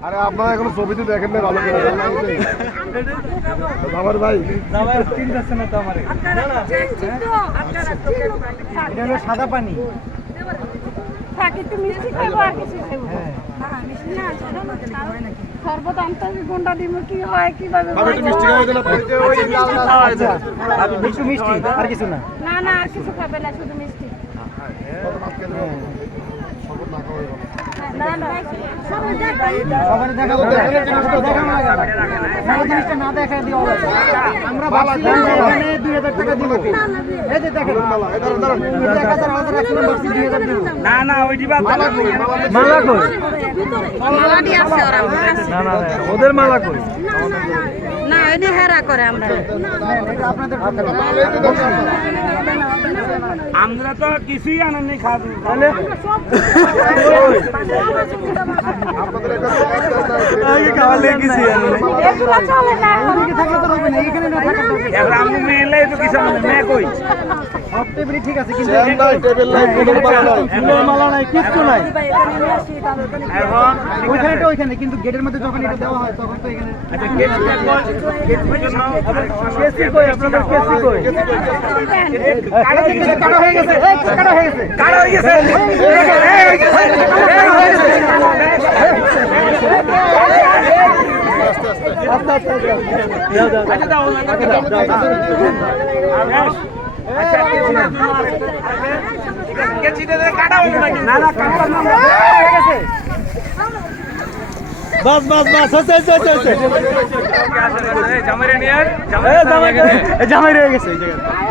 আরে আপনারা এখনও ছবিতে দেখেন না ভালো করে আমার ভাই। এটা হলো সাদা পানি। একটু মিষ্টি খাইবো আর কিছু খাইবো না সর্বত গুন্ডা দিব কি হয় কীভাবে আমি একটু মিষ্টি খাওয়া দিলাম। একটু মিষ্টি আর কিছু না। না না আর কিছু খাবে না শুধু মিষ্টি। না না ওই দিবা মালা কই মালাটি আছে ওরা না না ওদের মালা কই না এনে হেরা করে আমরা। এটা আমরা তো কিছুই আনন্দ খাব ঠিক আছে কিন্তু মালা নাই কিচ্ছু নাই ওইখানে গেটের মধ্যে যখন এটা দেওয়া হয় তখন তো এখানে আচ্ছা গেট কেসি কই আপনাদের কেসি কই কাটা হয়ে গেছে কাটা হয়ে গেছে কাটা হয়ে গেছে কার হয়ে গেছে আস্তে আস্তে আস্তে দাও দাও আচ্ছা দাও আচ্ছা কেচি দে কাটা হবে নাকি না না কাটা না হয়ে গেছে বাস বাস বাস হচ্ছে হচ্ছে জামাই রয়ে গেছে এই জায়গায়।